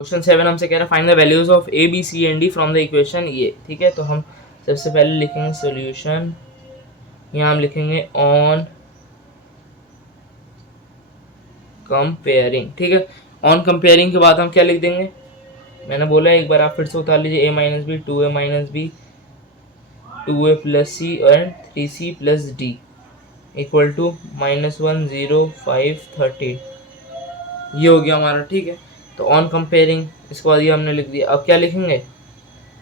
Question 7 हमसे कह रहा है find the values of A B C and D from the equation ये। ठीक है, तो हम सबसे पहले लिखेंगे सॉल्यूशन, यहाँ हम लिखेंगे ऑन कंपेयरिंग। ठीक है, ऑन कंपेयरिंग के बाद हम क्या लिख देंगे, मैंने बोला एक बार आप फिर से उतार लीजिए, A minus B, two A minus B, two A plus C and three C plus D equal to -1 0 5 13। ये हो गया हमारा। ठीक है, तो ऑन कंपेयरिंग, इसके बाद ये हमने लिख दिया। अब क्या लिखेंगे,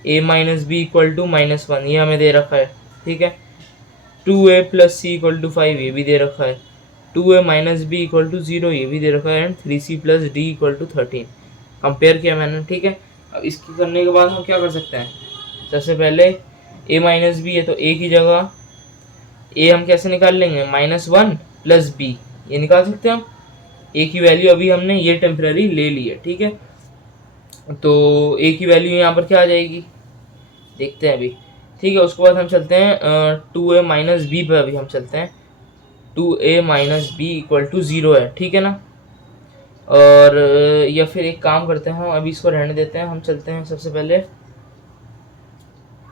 a minus B equal to -1, ये हमें दे रखा है। ठीक है, 2a plus C equal to 5, ये भी दे रखा है। 2a minus B equal to 0, ये भी दे रखा है। And 3c plus D equal to 13 compare किया मैंने। ठीक है, अब इसकी करने के बाद हम क्या कर सकते हैं, सबसे पहले a माइनस बी है तो a की जगह a हम कैसे निकाल लेंगे, -1 प्लस बी, ये निकाल सकते हैं हम। a की वैल्यू अभी हमने ये टेम्पररी ले ली है। ठीक है, तो a की वैल्यू यहाँ पर क्या आ जाएगी, देखते हैं अभी। ठीक है, उसके बाद हम चलते हैं 2a माइनस बी पर, अभी हम चलते हैं 2a minus B equal to 0 है। ठीक है ना, और या फिर एक काम करते हैं, हम अभी इसको रहने देते हैं। हम चलते हैं सबसे पहले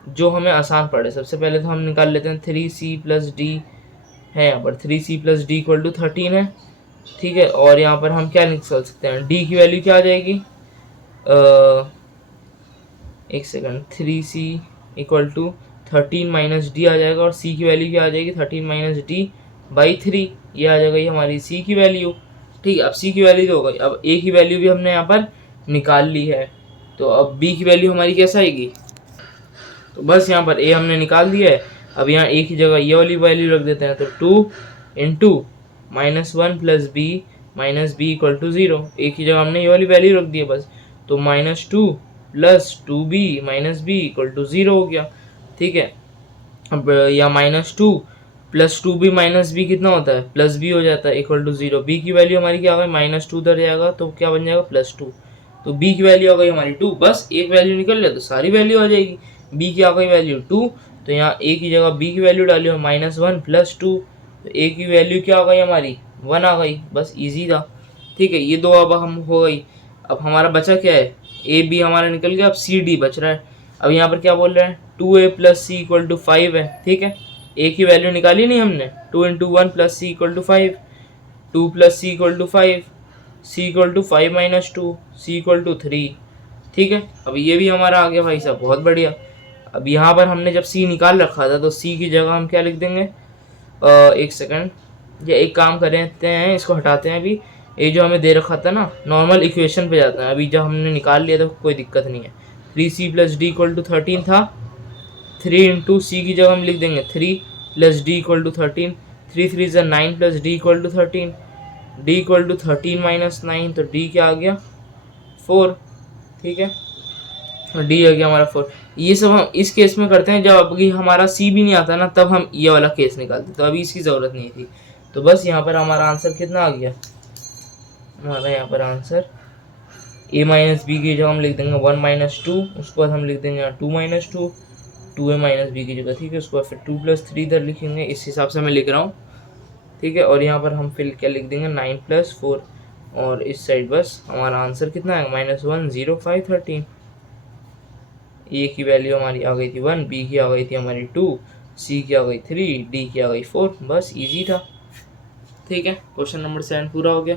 जो हमें आसान पड़े, सबसे पहले तो हम निकाल लेते हैं 3c प्लस डी है, यहाँ पर 3c plus D equal to 13 है। ठीक है, और यहाँ पर हम क्या निकाल सकते हैं, डी की वैल्यू क्या आ जाएगी, एक second, 3c equal to 13 minus D आ जाएगा, और c की वैल्यू क्या आ जाएगी, 13 माइनस डी बाई 3, ये आ जाएगा ये हमारी c की वैल्यू। ठीक है, अब c की वैल्यू तो हो गई, अब a की वैल्यू भी हमने यहाँ पर निकाल ली है, तो अब b की वैल्यू हमारी कैसे आएगी, तो बस यहाँ पर a हमने निकाल दिया है। अब यहाँ a की जगह ये वाली वैल्यू रख देते हैं, तो 2 into -1 plus B minus B equal to 0, a की जगह हमने ये वाली वैल्यू रख दी है बस, तो -2 plus 2b minus B equal to 0 हो गया। ठीक है, अब या -2 प्लस 2b माइनस बी कितना होता है, प्लस बी हो जाता है इक्वल टू 0। b की वैल्यू हमारी क्या होगी, -2 उधर जाएगा तो क्या बन जाएगा +2, तो b की वैल्यू आ गई हमारी 2। बस एक वैल्यू निकल ले तो सारी वैल्यू आ जाएगी। b की आ गई वैल्यू 2, तो यहाँ a की जगह b की वैल्यू डाली हो -1 प्लस 2, तो a की वैल्यू क्या आ गई हमारी 1 आ गई। बस इजी था। ठीक है, ये दो अब हम हो गई। अब हमारा बचा क्या है, ए बी हमारा निकल गया, अब सी डी बच रहा है। अब यहाँ पर क्या बोल रहे हैं, 2a plus C equal to 5 है। ठीक है, a की वैल्यू निकाली नहीं हमने, 2 into 1 plus C equal to 5, 2 plus C equal to 5, C equal to 5 minus 2, C equal to 3। ठीक है, अब ये भी हमारा आ गया भाई साहब, बहुत बढ़िया। अब यहाँ पर हमने जब सी निकाल रखा था तो सी की जगह हम क्या लिख देंगे, एक सेकंड, या एक काम करते हैं, इसको हटाते हैं अभी। ये जो हमें दे रखा था ना, नॉर्मल इक्वेशन पे जाते हैं। अभी जब हमने निकाल लिया तो कोई दिक्कत नहीं है। 3c plus D equal to 13 था, 3 इंटू सी की जगह हम लिख देंगे 3 प्लस डी इक्वल टू 13, 3 3 ज़ा 9 plus D equal to 13, D equal to 13 minus 9, तो डी क्या आ गया 4। ठीक है, डी आ गया हमारा 4। ये सब हम इस केस में करते हैं जब अभी हमारा सी भी नहीं आता ना, तब हम ये वाला केस निकालते, तो अभी इसकी ज़रूरत नहीं थी। तो बस यहाँ पर हमारा आंसर कितना आ गया, हमारा यहाँ पर आंसर a माइनस बी की जगह हम लिख देंगे 1 माइनस 2, उसके बाद हम लिख देंगे यहाँ 2 माइनस 2, 2a माइनस बी की जगह। ठीक है, उसके बाद फिर 2 प्लस 3 इधर लिखेंगे, इस हिसाब से मैं लिख रहा हूँ। ठीक है, और यहाँ पर हम फिर क्या लिख देंगे 9 प्लस 4, और इस साइड बस हमारा आंसर कितना है -1 0 5 13। ए की वैल्यू हमारी आ गई थी 1, बी की आ गई थी हमारी 2, सी की आ गई 3, डी की आ गई 4। बस इजी था। ठीक है, क्वेश्चन नंबर 7 पूरा हो गया।